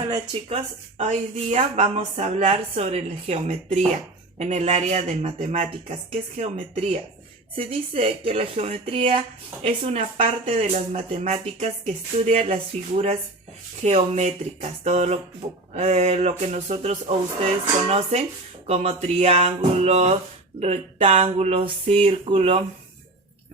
Hola chicos, hoy día vamos a hablar sobre la geometría en el área de matemáticas. ¿Qué es geometría? Se dice que la geometría es una parte de las matemáticas que estudia las figuras geométricas, todo lo que nosotros o ustedes conocen como triángulo, rectángulo, círculo,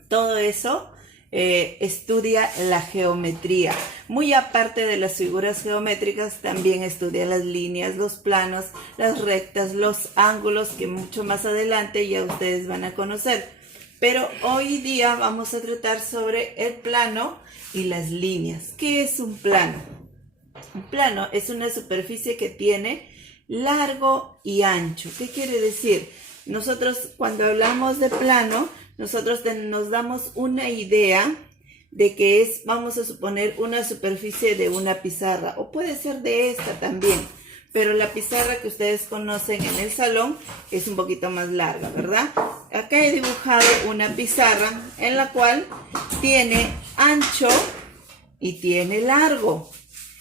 todo eso estudia la geometría. Muy aparte de las figuras geométricas, también estudia las líneas, los planos, las rectas, los ángulos, que mucho más adelante ya ustedes van a conocer. Pero hoy día vamos a tratar sobre el plano y las líneas. ¿Qué es un plano? Un plano es una superficie que tiene largo y ancho. ¿Qué quiere decir? Nosotros cuando hablamos de plano, nosotros nos damos una idea de que es, vamos a suponer, una superficie de una pizarra, o puede ser de esta también, pero la pizarra que ustedes conocen en el salón es un poquito más larga, ¿verdad? Acá he dibujado una pizarra en la cual tiene ancho y tiene largo.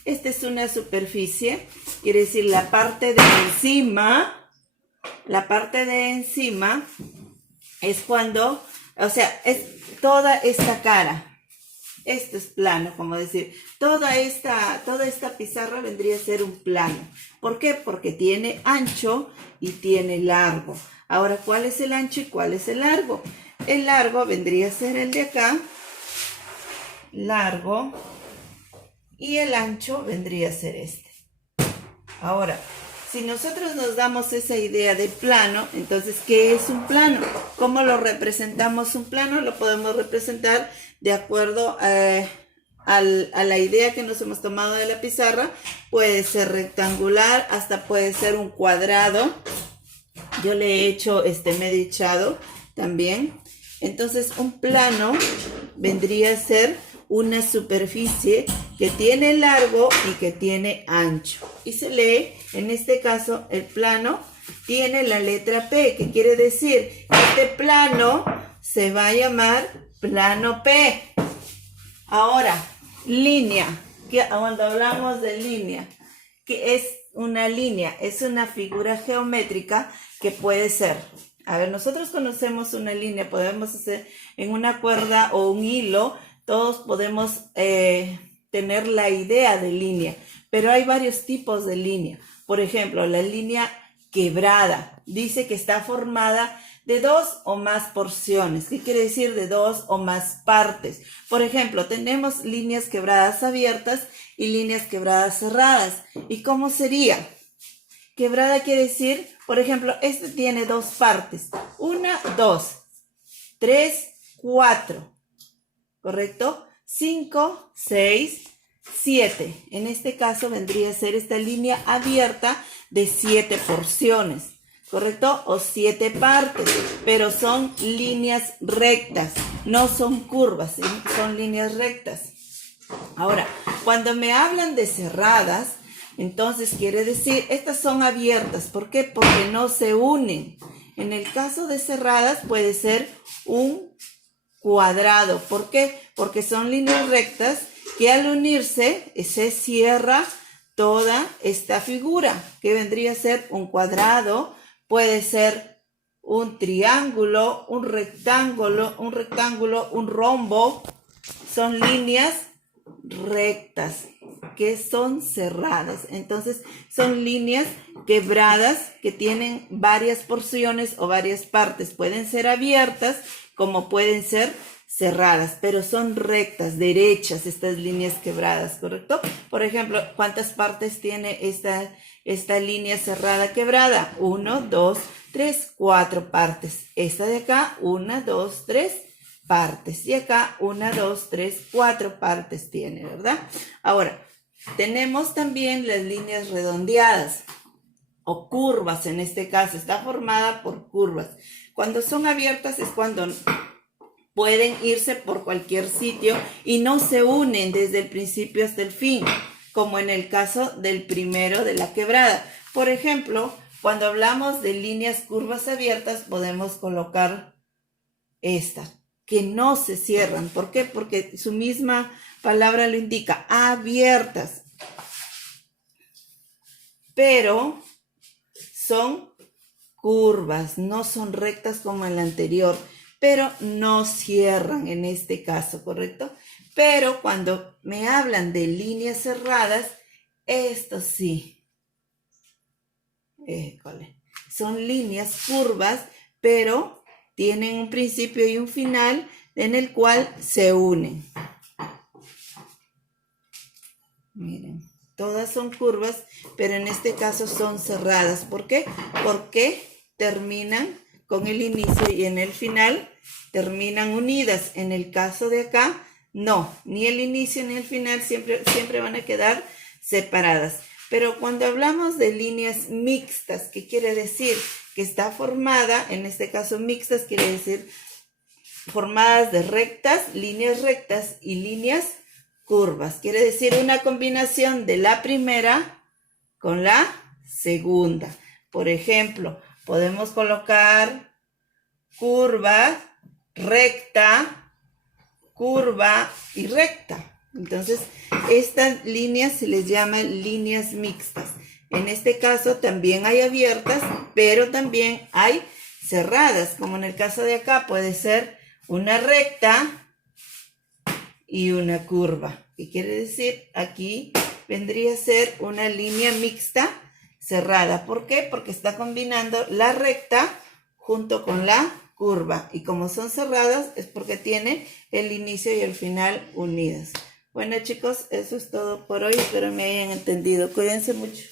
Esta es una superficie, quiere decir la parte de encima es cuando, o sea, es toda esta cara. Esto es plano, como decir, toda esta pizarra vendría a ser un plano. ¿Por qué? Porque tiene ancho y tiene largo. Ahora, ¿cuál es el ancho y cuál es el largo? El largo vendría a ser el de acá, largo, y el ancho vendría a ser este. Ahora, si nosotros nos damos esa idea de plano, entonces, ¿qué es un plano? ¿Cómo lo representamos un plano? Lo podemos representar de acuerdo a la idea que nos hemos tomado de la pizarra. Puede ser rectangular, hasta puede ser un cuadrado. Yo le he hecho medio hinchado también. Entonces, un plano vendría a ser una superficie que tiene largo y que tiene ancho. Y se lee, en este caso, el plano tiene la letra P, que quiere decir que este plano se va a llamar plano P. Ahora, línea. Cuando hablamos de línea, ¿qué es una línea? Es una figura geométrica que puede ser, a ver, nosotros conocemos una línea, podemos hacer en una cuerda o un hilo, todos podemos tener la idea de línea, pero hay varios tipos de línea. Por ejemplo, la línea quebrada dice que está formada de dos o más porciones. ¿Qué quiere decir de dos o más partes? Por ejemplo, tenemos líneas quebradas abiertas y líneas quebradas cerradas. ¿Y cómo sería? Quebrada quiere decir, por ejemplo, este tiene dos partes. 1, 2, 3, 4. ¿Correcto? 5, 6, 7. En este caso vendría a ser esta línea abierta de 7 porciones. ¿Correcto? O 7 partes, pero son líneas rectas, no son curvas, ¿sí? Son líneas rectas. Ahora, cuando me hablan de cerradas, entonces quiere decir, estas son abiertas. ¿Por qué? Porque no se unen. En el caso de cerradas puede ser un cuadrado. ¿Por qué? Porque son líneas rectas que al unirse se cierra toda esta figura, que vendría a ser un cuadrado, puede ser un triángulo, un rectángulo, un rombo. Son líneas rectas que son cerradas. Entonces son líneas quebradas que tienen varias porciones o varias partes. Pueden ser abiertas como pueden ser cerradas, pero son rectas, derechas estas líneas quebradas, ¿correcto? Por ejemplo, ¿cuántas partes tiene esta línea cerrada quebrada? 1, 2, 3, 4 partes. Esta de acá, 1, 2, 3 partes. Y acá, 1, 2, 3, 4 partes tiene, ¿verdad? Ahora, tenemos también las líneas redondeadas o curvas, en este caso, está formada por curvas. Cuando son abiertas es cuando pueden irse por cualquier sitio y no se unen desde el principio hasta el fin, como en el caso del primero de la quebrada. Por ejemplo, cuando hablamos de líneas curvas abiertas, podemos colocar esta, que no se cierran. ¿Por qué? Porque su misma palabra lo indica, abiertas. pero son curvas, no son rectas como en la anterior, pero no cierran en este caso, ¿correcto? Pero cuando me hablan de líneas cerradas, esto sí, son líneas curvas, pero tienen un principio y un final en el cual se unen. Miren, todas son curvas, pero en este caso son cerradas. ¿Por qué? Porque terminan con el inicio y en el final terminan unidas. En el caso de acá, no, ni el inicio ni el final siempre van a quedar separadas. Pero cuando hablamos de líneas mixtas, ¿qué quiere decir? Que está formada, en este caso mixtas, quiere decir formadas de rectas, líneas rectas y líneas curvas. Quiere decir una combinación de la primera con la segunda. Por ejemplo, podemos colocar curva, recta, curva y recta. Entonces, estas líneas se les llaman líneas mixtas. En este caso también hay abiertas, pero también hay cerradas, como en el caso de acá puede ser una recta y una curva. ¿Qué quiere decir? Aquí vendría a ser una línea mixta cerrada. ¿Por qué? Porque está combinando la recta junto con la curva. Y como son cerradas es porque tiene el inicio y el final unidas. Bueno, chicos, eso es todo por hoy. Espero me hayan entendido. Cuídense mucho.